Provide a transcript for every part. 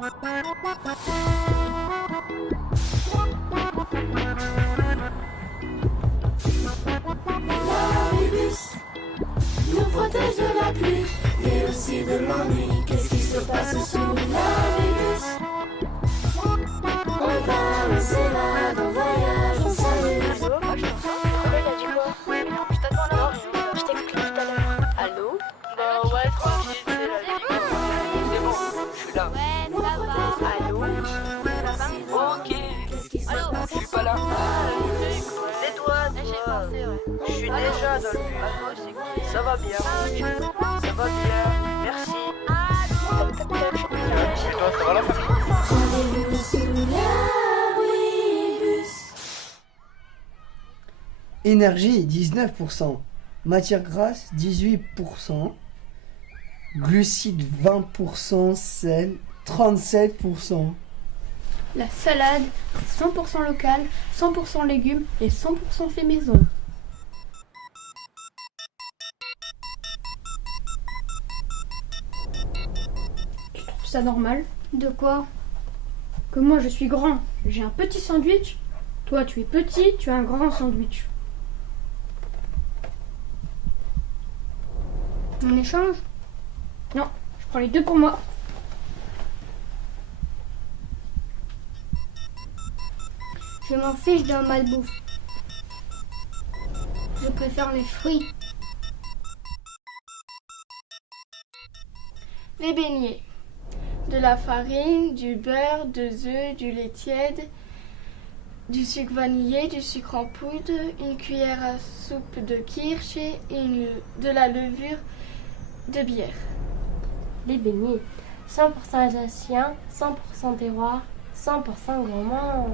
L'omnibus nous protège de la pluie et aussi de l'ennui. Qu'est-ce qui se passe sous l'omnibus? On parle, on s'évade, on voyage, on s'amuse. Allô, moi je t'entends. Pourquoi il a dit quoi? Je t'attends là. Non, je t'écoute tout à l'heure. Allô? Bah ouais, tranquille, c'est la vie. C'est bon, je suis là. Ouais, ça va. Allô? Ok. Qu'est-ce qui se Allô? passe? Je suis pas là. C'est toi, J'ai pensé, ouais. Je suis déjà dans le bus. Ça va bien. Ça va bien. Merci. Chez toi, ça va la famille? Rendez-vous sous l'omnibus. Énergie 19%, matière grasse 18%, glucides 20%, sel 37%. La salade, 100% local, 100% légumes et 100% fait maison. Tu trouves ça normal? De quoi? Que moi je suis grand, j'ai un petit sandwich. Toi tu es petit, tu as un grand sandwich. On échange? Non, je prends les deux pour moi. Je m'en fiche d'un malbouffe. Je préfère les fruits. Les beignets. De la farine, du beurre, deux œufs, du lait tiède, du sucre vanillé, du sucre en poudre, une cuillère à soupe de kirsch et de la levure de bière. Les beignets, 100% alsacien, 100% terroir, 100% gourmand.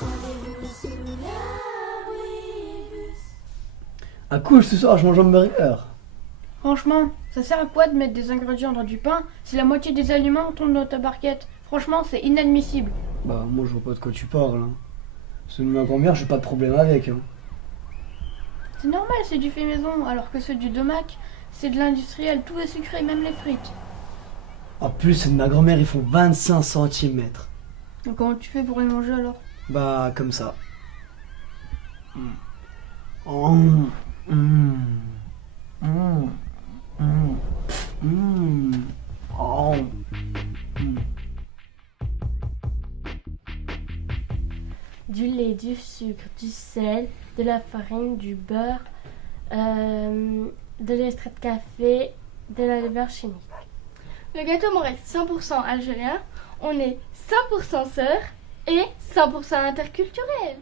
Rendez-vous sous l'omnibus. Ah cool, ce soir je mange un burger. Franchement, ça sert à quoi de mettre des ingrédients dans du pain si la moitié des aliments tombent dans ta barquette? Franchement, c'est inadmissible. Bah moi je vois pas de quoi tu parles. Hein. Ceux de ma grand-mère, j'ai pas de problème avec. Hein. C'est normal, c'est du fait maison, alors que ceux du Domac, c'est de l'industriel, tout est sucré, même les frites. En plus, ceux de ma grand-mère, ils font 25 cm. Donc comment tu fais pour les manger alors? Bah comme ça. Oh, Oh. Du lait, du sucre, du sel, de la farine, du beurre, de l'extrait de café, de la levure chimique. Le gâteau Morel 100% algérien, on est 100% sœurs et 100% interculturel.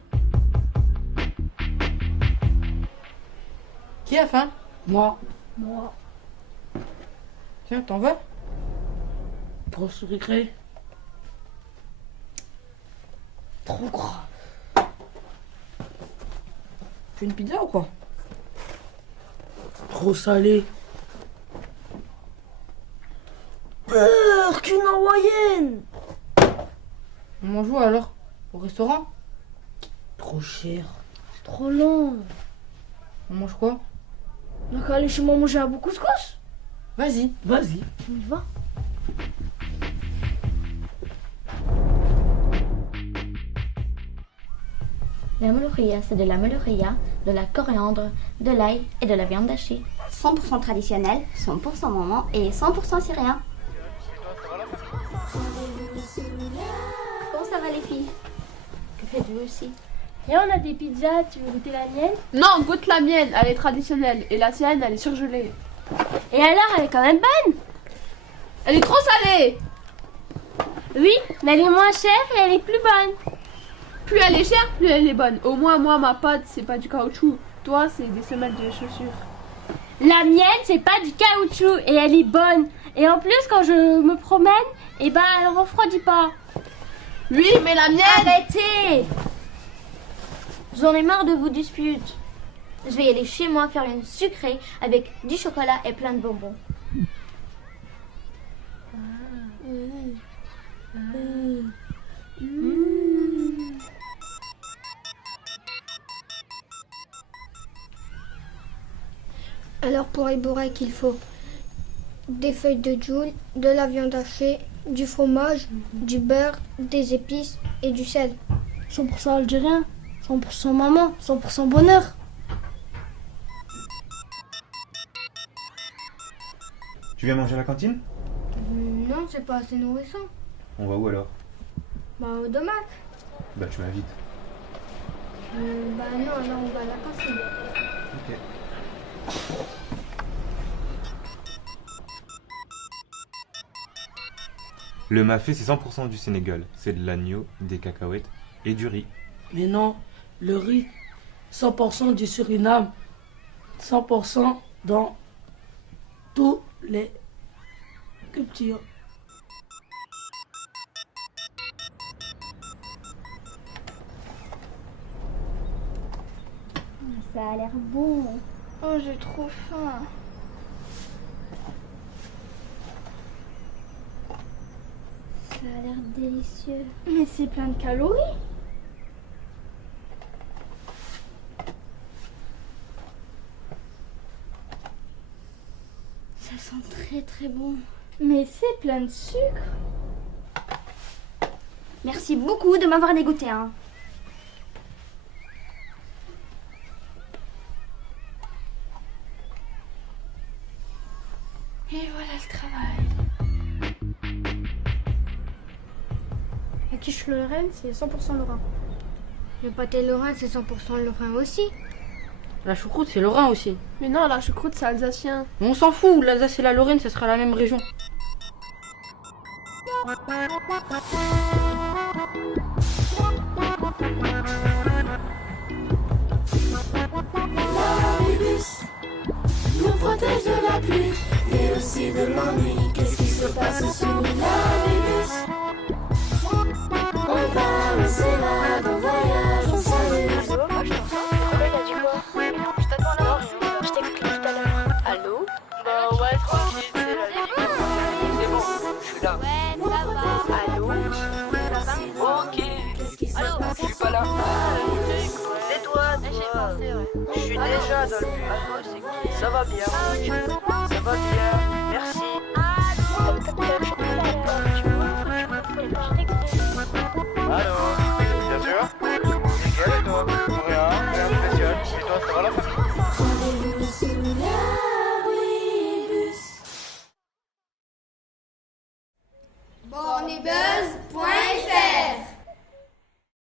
Qui a faim? Moi. Moi. Tiens, t'en veux? Pour ce récré. Trop gras. Tu veux une pizza ou quoi? Trop salé. Qu'une hawaïenne. On mange où alors? Au restaurant? Trop cher. C'est trop long. On mange quoi? Donc allez chez moi manger un beau couscous. Vas-y. Vas-y. On y va? La molokhia, c'est de la molokhia, de la coriandre, de l'ail et de la viande hachée. 100% traditionnel, 100% maman et 100% syrien. Comment ça va les filles? Que faites-vous aussi? Et on a des pizzas, tu veux goûter la mienne? Non, goûte la mienne, elle est traditionnelle. Et la sienne, elle est surgelée. Et alors, elle est quand même bonne? Elle est trop salée. Oui, mais elle est moins chère et elle est plus bonne. Plus elle est chère, plus elle est bonne. Au moins, moi, ma pâte, c'est pas du caoutchouc. Toi, c'est des semelles de chaussures. La mienne, c'est pas du caoutchouc et elle est bonne. Et en plus, quand je me promène, eh ben, elle refroidit pas. Oui, mais la mienne... Arrêtez! J'en ai marre de vos disputes. Je vais y aller chez moi faire une sucrée avec du chocolat et plein de bonbons. Alors pour les bourrecs, il faut des feuilles de djoule, de la viande hachée, du fromage, du beurre, des épices et du sel. 100% algérien, 100% maman, 100% bonheur. Tu viens manger à la cantine? Non, c'est pas assez nourrissant. On va où alors? Bah, au domac. Bah tu m'invites. Bah non, alors on va à la cantine. Ok. Le mafé, c'est 100% du Sénégal. C'est de l'agneau, des cacahuètes et du riz. Mais non, le riz, 100% du Suriname, 100% dans tous les cultures. Ça a l'air bon. Oh, j'ai trop faim. Ça a l'air délicieux. Mais c'est plein de calories. Ça sent très très bon. Mais c'est plein de sucre. Merci beaucoup de m'avoir dégoûté. Hein. Et voilà le travail. La quiche lorraine, c'est 100% lorrain. Le pâté lorrain, c'est 100% lorrain aussi. La choucroute, c'est lorrain aussi. Mais non, la choucroute, c'est alsacien. Mais on s'en fout, l'Alsace et la Lorraine, ce sera la même région. L'Aribus nous protège de la pluie et aussi de l'ennui. Qu'est-ce qui se passe sous l'Aribus? On parle, c'est là, on voyage, on s'amuse. Allô? Ah, je t'entends. Pourquoi il a dit quoi? Je t'attends là. Non, je t'écoute tout à l'heure. Allô? Bah ouais, tranquille, c'est la vie. C'est bon, je suis là. Ouais, ça va. Allô? Ça va? Ok. Allô? Je suis pas là. C'est toi, J'ai toi. pensé, ouais. Je suis déjà dans le bus. Ça va bien. Ça va bien. Merci. Comme tu as dit tout à l'heure, tu vois, je t'écoute. Allô?